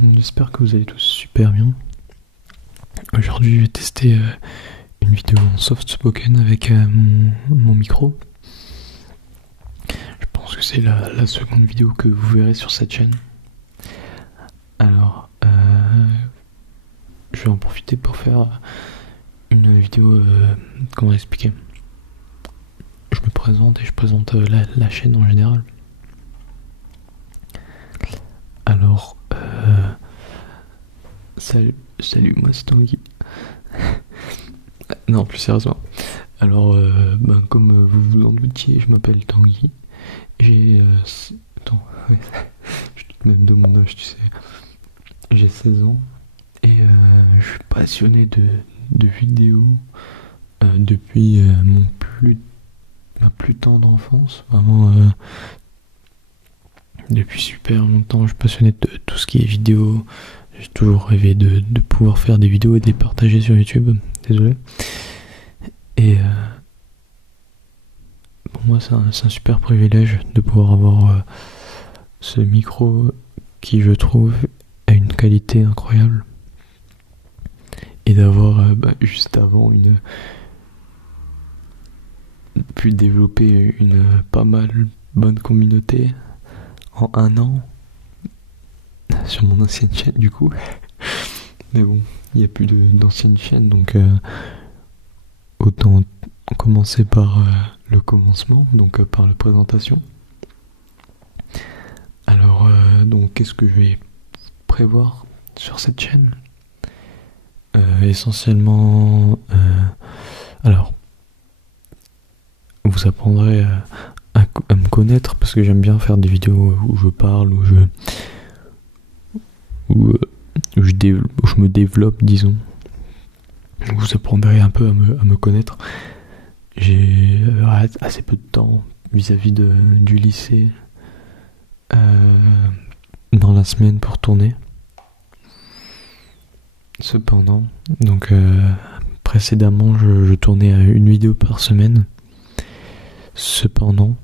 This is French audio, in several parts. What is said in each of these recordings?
monde, j'espère que vous allez tous super bien. Aujourd'hui, je vais tester une vidéo en soft spoken avec mon micro. Je pense que c'est la seconde vidéo que vous verrez sur cette chaîne. Alors, je vais en profiter pour faire une vidéo, comment expliquer. Je me présente et je présente la chaîne en général. Alors, salut, moi c'est Tanguy. Non, plus sérieusement. Alors, comme vous vous en doutiez, je m'appelle Tanguy. J'ai... Attends, ouais. Je doute même de mon âge, tu sais. J'ai 16 ans et je suis passionné de vidéos depuis ma plus tendre enfance. Vraiment, depuis super longtemps, je suis passionné de tout ce qui est vidéo. J'ai toujours rêvé de pouvoir faire des vidéos et de les partager sur YouTube. Désolé. Et pour moi, c'est un super privilège de pouvoir avoir ce micro qui, je trouve, a une qualité incroyable. Et d'avoir juste avant pu développer une pas mal bonne communauté en un an sur mon ancienne chaîne du coup. Mais bon, il n'y a plus d'ancienne chaîne, donc autant commencer par le commencement, donc par la présentation. Alors donc qu'est-ce que je vais prévoir sur cette chaîne? Essentiellement, alors vous apprendrez à me connaître, parce que j'aime bien faire des vidéos où je parle, où je me développe, disons. Vous apprendrez un peu à me connaître. J'ai assez peu de temps vis-à-vis du lycée dans la semaine pour tourner. Cependant, donc précédemment je tournais à une vidéo par semaine. Cependant,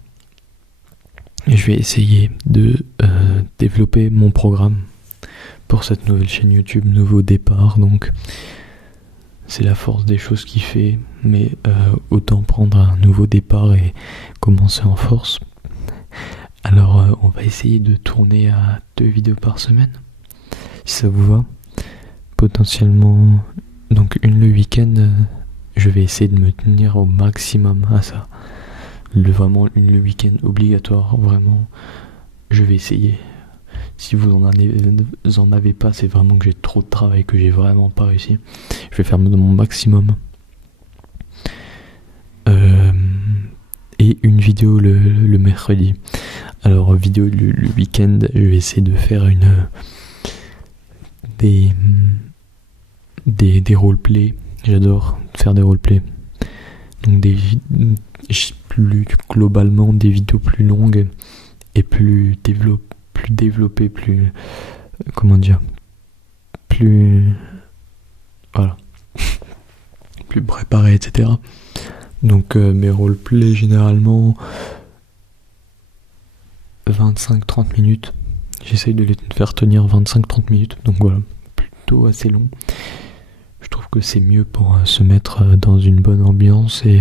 je vais essayer de développer mon programme pour cette nouvelle chaîne YouTube, nouveau départ. Donc c'est la force des choses qui fait, mais autant prendre un nouveau départ et commencer en force. Alors on va essayer de tourner à 2 vidéos par semaine, si ça vous va. Potentiellement, donc une le week-end, je vais essayer de me tenir au maximum à ça. Vraiment une le week-end obligatoire, vraiment, je vais essayer. Si vous en avez pas, c'est vraiment que j'ai trop de travail, que j'ai vraiment pas réussi. Je vais faire de mon maximum. Et une vidéo le mercredi. Alors vidéo le week-end, je vais essayer de faire des roleplays. J'adore faire des roleplays. Donc plus globalement des vidéos plus longues et plus développées, plus comment dire, plus voilà, plus préparées, etc. Donc mes roleplays généralement 25-30 minutes. J'essaye de les faire tenir 25-30 minutes. Donc voilà, plutôt assez long. Je trouve que c'est mieux pour se mettre dans une bonne ambiance et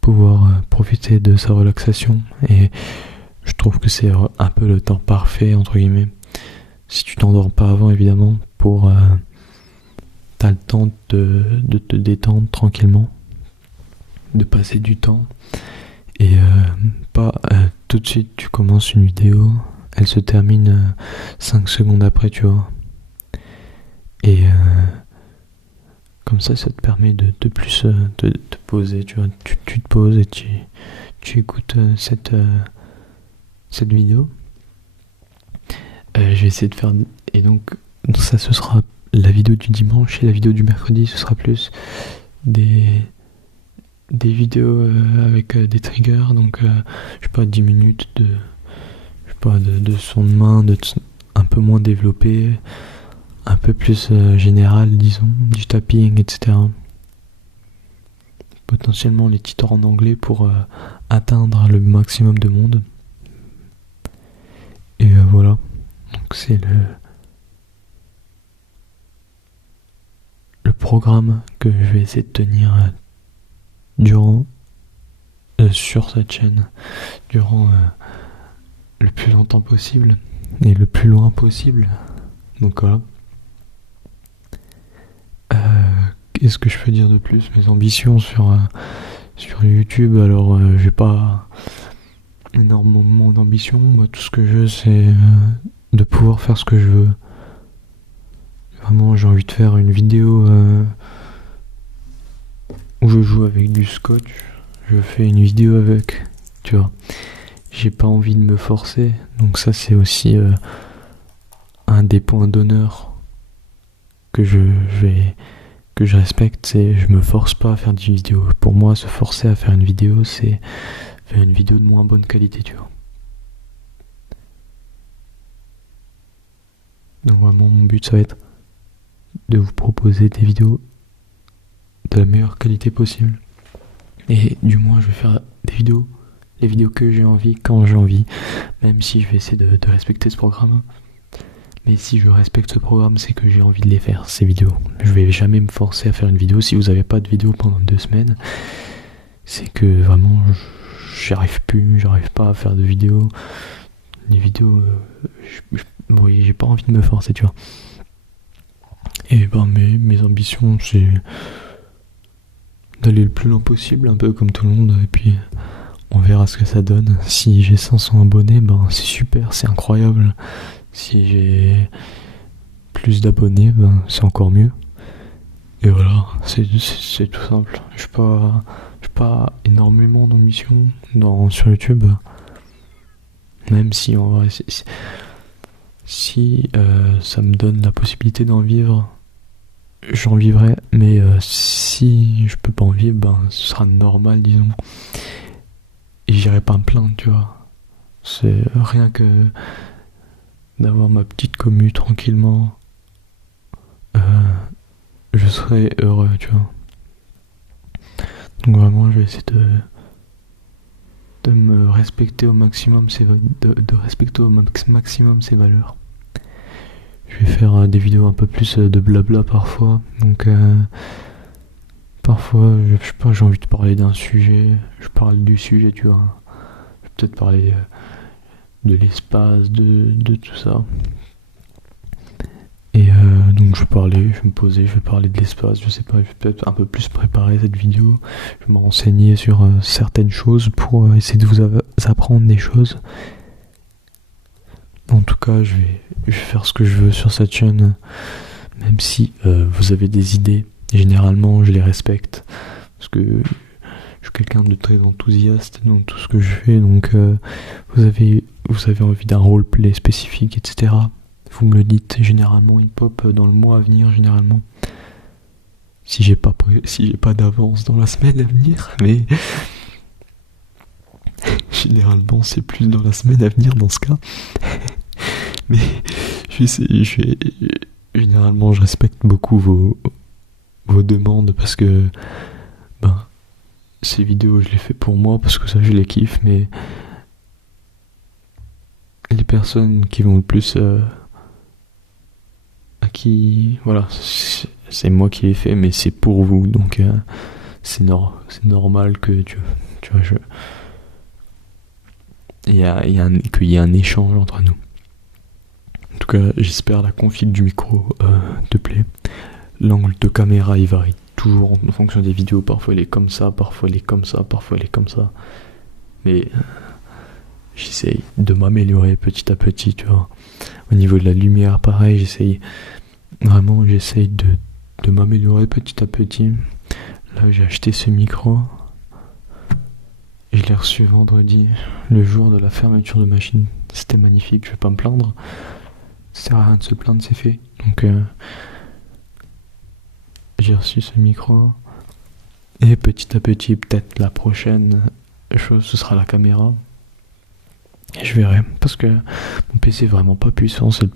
pouvoir profiter de sa relaxation. Et je trouve que c'est un peu le temps parfait, entre guillemets. Si tu t'endors pas avant, évidemment, t'as le temps de te détendre tranquillement, de passer du temps. Et pas tout de suite tu commences une vidéo, elle se termine 5 secondes après, tu vois. Et comme ça te permet de plus te poser, tu vois. Tu te poses et tu écoutes cette vidéo. Je vais essayer de faire... Et donc ça, ce sera la vidéo du dimanche, et la vidéo du mercredi, ce sera plus des vidéos avec des triggers. Donc je sais pas, 10 minutes de son de main, un peu moins développé, un peu plus général, disons, du tapping, etc. Potentiellement les titres en anglais pour atteindre le maximum de monde. Et voilà, donc c'est programme que je vais essayer de tenir durant sur cette chaîne durant le plus longtemps possible et le plus loin possible. Donc voilà. Qu'est-ce que je peux dire de plus? Mes ambitions sur YouTube, alors j'ai pas énormément d'ambition. Moi, tout ce que je veux, c'est de pouvoir faire ce que je veux. Vraiment, j'ai envie de faire une vidéo où je joue avec du scotch. Je fais une vidéo avec, tu vois. J'ai pas envie de me forcer, donc ça c'est aussi un des points d'honneur que je respecte, c'est je me force pas à faire des vidéos. Pour moi, se forcer à faire une vidéo, c'est faire une vidéo de moins bonne qualité, tu vois. Donc vraiment, mon but, ça va être de vous proposer des vidéos de la meilleure qualité possible. Et du moins, je vais faire des vidéos, les vidéos que j'ai envie, quand j'ai envie, même si je vais essayer de respecter ce programme. Mais si je respecte ce programme, c'est que j'ai envie de les faire, ces vidéos. Je vais jamais me forcer à faire une vidéo. Si vous n'avez pas de vidéo pendant 2 semaines, c'est que vraiment, j'arrive pas à faire de vidéos. Les vidéos, vous voyez, j'ai pas envie de me forcer, tu vois. Et ben, mes ambitions, c'est d'aller le plus loin possible, un peu comme tout le monde, et puis on verra ce que ça donne. Si j'ai 500 abonnés, ben c'est super, c'est incroyable. Si j'ai plus d'abonnés, ben c'est encore mieux. Et voilà, c'est tout simple. J'ai pas énormément d'ambition sur YouTube. Même si en vrai, si ça me donne la possibilité d'en vivre, j'en vivrai. Mais si je peux pas en vivre, ben ce sera normal, disons. Et j'irai pas me plaindre, tu vois. C'est rien que d'avoir ma petite commu tranquillement, je serais heureux, tu vois. Donc vraiment, je vais essayer de me respecter au maximum, de respecter au maximum ses valeurs. Je vais faire des vidéos un peu plus de blabla parfois. Donc parfois, je sais pas, j'ai envie de parler d'un sujet, je parle du sujet, tu vois. Je vais peut-être parler de l'espace, de tout ça. Et donc je vais me poser, je vais parler de l'espace, je sais pas, je vais peut-être un peu plus préparer cette vidéo, je vais me renseigner sur certaines choses pour essayer de vous apprendre des choses. En tout cas, je vais faire ce que je veux sur cette chaîne, même si vous avez des idées, généralement je les respecte, parce que je suis quelqu'un de très enthousiaste dans tout ce que je fais, donc vous avez envie d'un roleplay spécifique, etc. Vous me le dites, généralement il pop dans le mois à venir, généralement. Si j'ai pas d'avance dans la semaine à venir, mais généralement c'est plus dans la semaine à venir dans ce cas. Mais généralement je respecte beaucoup vos demandes parce que ces vidéos je les fais pour moi parce que ça je les kiffe, mais les personnes qui vont le plus voilà, c'est moi qui les fais, mais c'est pour vous, donc c'est normal que tu vois, qu'il y ait un échange entre nous. En tout cas, j'espère la config du micro te plaît. L'angle de caméra il varie toujours en fonction des vidéos, parfois il est comme ça, parfois il est comme ça, parfois il est comme ça, mais j'essaye de m'améliorer petit à petit, tu vois. Au niveau de la lumière, pareil, j'essaye de m'améliorer petit à petit. Là, j'ai acheté ce micro. Et je l'ai reçu vendredi, le jour de la fermeture de machine. C'était magnifique, je vais pas me plaindre. Ça sert à rien de se plaindre, c'est fait. Donc, j'ai reçu ce micro. Et petit à petit, peut-être la prochaine chose, ce sera la caméra. Et je verrai, parce que mon PC est vraiment pas puissant, c'est le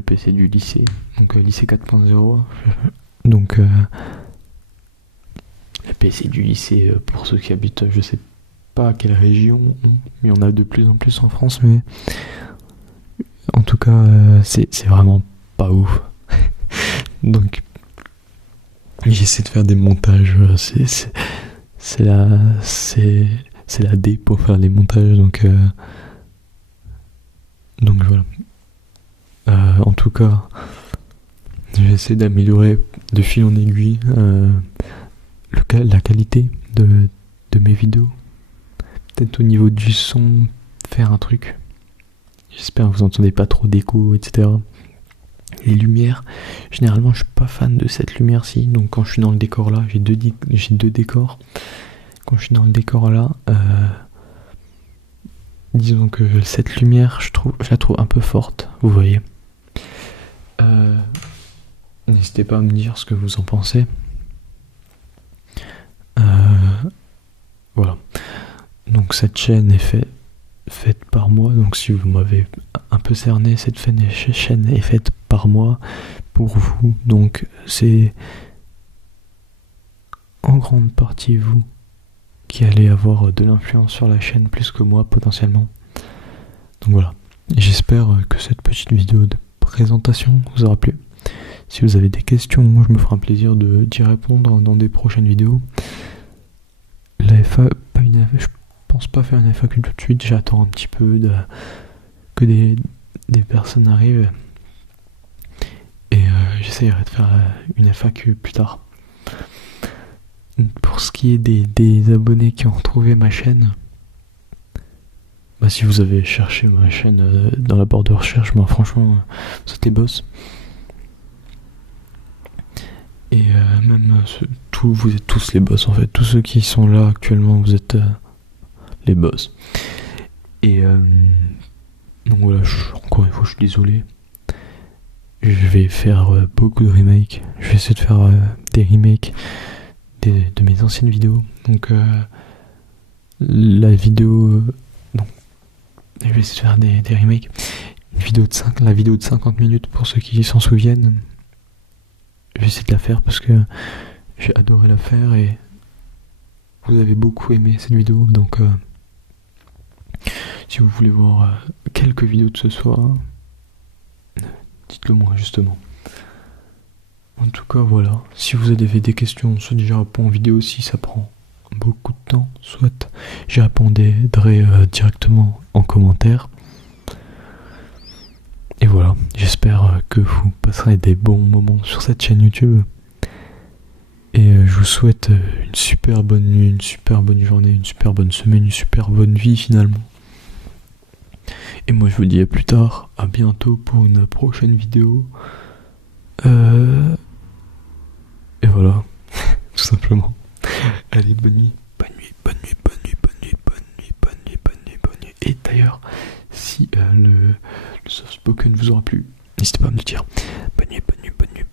PC du lycée, donc lycée 4.0. Donc le PC du lycée, pour ceux qui habitent, je sais pas à quelle région, mais il y en a de plus en plus en France, mais en tout cas c'est vraiment pas ouf. Donc J'essaie de faire des montages, c'est la D pour faire les montages, donc voilà. En tout cas, j'essaie d'améliorer de fil en aiguille la qualité de mes vidéos. Peut-être au niveau du son, faire un truc. J'espère que vous entendez pas trop d'écho, etc. Les lumières, généralement je suis pas fan de cette lumière-ci, donc quand je suis dans le décor là, j'ai deux décors. Quand je suis dans le décor là, disons que cette lumière, je la trouve un peu forte, vous voyez. N'hésitez pas à me dire ce que vous en pensez. Voilà. Donc cette chaîne est faite par moi, donc si vous m'avez un peu cerné, cette chaîne est faite par moi, pour vous, donc c'est en grande partie vous qui allez avoir de l'influence sur la chaîne plus que moi potentiellement. Donc voilà, j'espère que cette petite vidéo de présentation vous aura plu. Si vous avez des questions, je me ferai un plaisir d'y répondre dans des prochaines vidéos. La FA, je pense pas faire une FAQ tout de suite, j'attends un petit peu que des personnes arrivent et j'essayerai de faire une FAQ plus tard. Pour ce qui est des abonnés qui ont retrouvé ma chaîne, si vous avez cherché ma chaîne dans la barre de recherche, franchement c'était boss. Et même vous êtes tous les boss en fait, tous ceux qui sont là actuellement, vous êtes les boss. Et donc voilà, encore une fois je suis désolé. Je vais faire beaucoup de remakes. Je vais essayer de faire des remakes de mes anciennes vidéos. Donc la vidéo... non. Je vais essayer de faire des remakes. La vidéo de 50 minutes pour ceux qui s'en souviennent. Je vais essayer de la faire parce que j'ai adoré la faire et vous avez beaucoup aimé cette vidéo. Donc si vous voulez voir quelques vidéos de ce soir, dites-le moi justement. En tout cas voilà, si vous avez des questions, soit j'y réponds en vidéo si ça prend beaucoup de temps, soit j'y répondrai directement en commentaire. Et voilà, j'espère que vous passerez des bons moments sur cette chaîne YouTube. Et je vous souhaite une super bonne nuit, une super bonne journée, une super bonne semaine, une super bonne vie finalement. Et moi je vous dis à plus tard, à bientôt pour une prochaine vidéo. Et voilà, tout simplement. Allez, bonne nuit. Bonne nuit, bonne nuit, bonne nuit, bonne nuit, bonne nuit, bonne nuit, bonne nuit, bonne nuit. Et d'ailleurs, si le soft spoken vous aura plu, n'hésitez pas à me le dire. Bonne nuit, bonne nuit, bonne nuit.